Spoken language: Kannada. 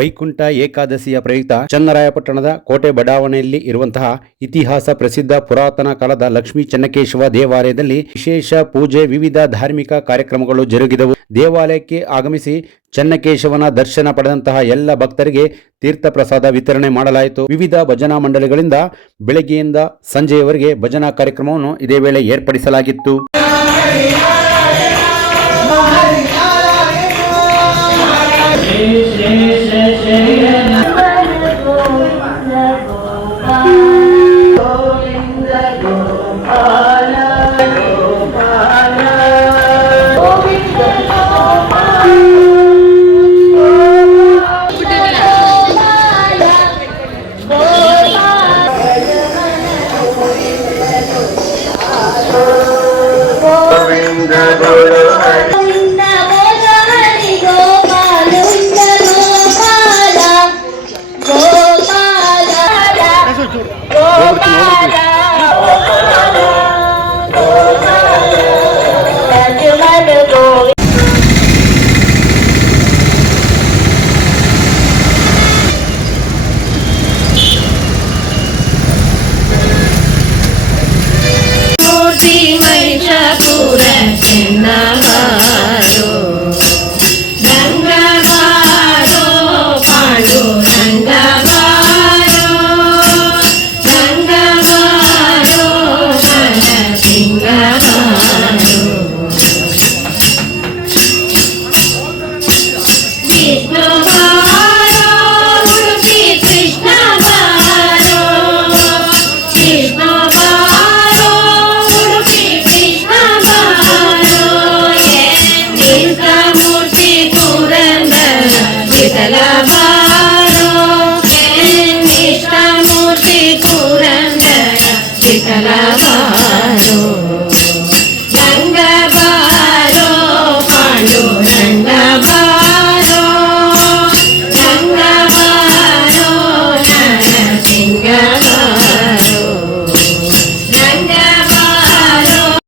ವೈಕುಂಠ ಏಕಾದಶಿಯ ಪ್ರಯುಕ್ತ ಚನ್ನರಾಯಪಟ್ಟಣದ ಕೋಟೆ ಬಡಾವಣೆಯಲ್ಲಿ ಇರುವಂತಹ ಇತಿಹಾಸ ಪ್ರಸಿದ್ಧ ಪುರಾತನ ಕಾಲದ ಲಕ್ಷ್ಮೀ ಚನ್ನಕೇಶವ ದೇವಾಲಯದಲ್ಲಿ ವಿಶೇಷ ಪೂಜೆ ವಿವಿಧ ಧಾರ್ಮಿಕ ಕಾರ್ಯಕ್ರಮಗಳು ಜರುಗಿದವು. ದೇವಾಲಯಕ್ಕೆ ಆಗಮಿಸಿ ಚನ್ನಕೇಶವನ ದರ್ಶನ ಪಡೆದಂತಹ ಎಲ್ಲ ಭಕ್ತರಿಗೆ ತೀರ್ಥ ಪ್ರಸಾದ ವಿತರಣೆ ಮಾಡಲಾಯಿತು. ವಿವಿಧ ಭಜನಾ ಮಂಡಳಿಗಳಿಂದ ಬೆಳಗ್ಗೆಯಿಂದ ಸಂಜೆಯವರೆಗೆ ಭಜನಾ ಕಾರ್ಯಕ್ರಮವನ್ನು ಇದೇ ವೇಳೆ ಏರ್ಪಡಿಸಲಾಗಿತ್ತು. I'm gonna Guru you. కలవారో